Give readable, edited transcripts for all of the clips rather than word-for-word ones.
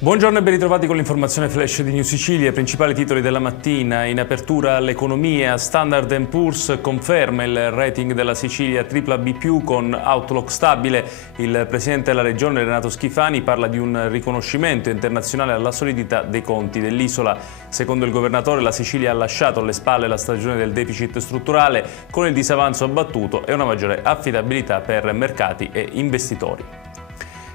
Buongiorno e ben ritrovati con l'informazione flash di New Sicilia. I principali titoli della mattina. In apertura all'economia, Standard & Poor's conferma il rating della Sicilia BBB+, con outlook stabile. Il presidente della regione Renato Schifani parla di un riconoscimento internazionale alla solidità dei conti dell'isola. Secondo il governatore, la Sicilia ha lasciato alle spalle la stagione del deficit strutturale con il disavanzo abbattuto e una maggiore affidabilità per mercati e investitori.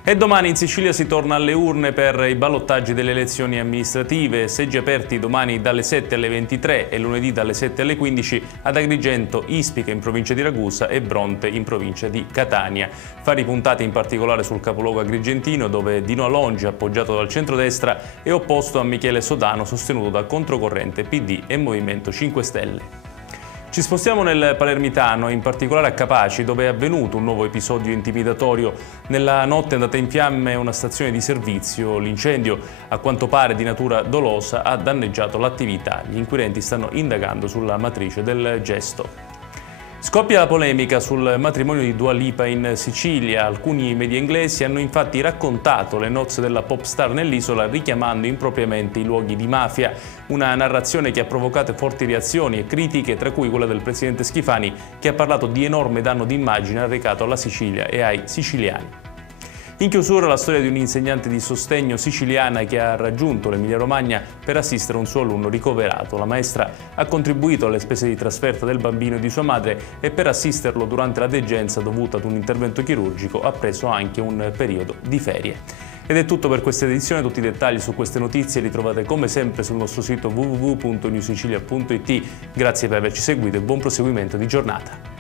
E domani in Sicilia si torna alle urne per i ballottaggi delle elezioni amministrative, seggi aperti domani dalle 7 alle 23 e lunedì dalle 7 alle 15 ad Agrigento, Ispica in provincia di Ragusa e Bronte in provincia di Catania. Fari puntati in particolare sul capoluogo agrigentino, dove Dino Alongi, appoggiato dal centrodestra, è opposto a Michele Sodano, sostenuto da Controcorrente, PD e Movimento 5 Stelle. Ci spostiamo nel Palermitano, in particolare a Capaci, dove è avvenuto un nuovo episodio intimidatorio. Nella notte è andata in fiamme una stazione di servizio. L'incendio, a quanto pare di natura dolosa, ha danneggiato l'attività. Gli inquirenti stanno indagando sulla matrice del gesto. Scoppia la polemica sul matrimonio di Dua Lipa in Sicilia. Alcuni media inglesi hanno infatti raccontato le nozze della pop star nell'isola richiamando impropriamente i luoghi di mafia. Una narrazione che ha provocato forti reazioni e critiche, tra cui quella del presidente Schifani, che ha parlato di enorme danno d'immagine arrecato alla Sicilia e ai siciliani. In chiusura la storia di un'insegnante di sostegno siciliana che ha raggiunto l'Emilia-Romagna per assistere un suo alunno ricoverato. La maestra ha contribuito alle spese di trasferta del bambino e di sua madre e per assisterlo durante la degenza dovuta ad un intervento chirurgico ha preso anche un periodo di ferie. Ed è tutto per questa edizione. Tutti i dettagli su queste notizie li trovate come sempre sul nostro sito www.newsicilia.it. Grazie per averci seguito e buon proseguimento di giornata.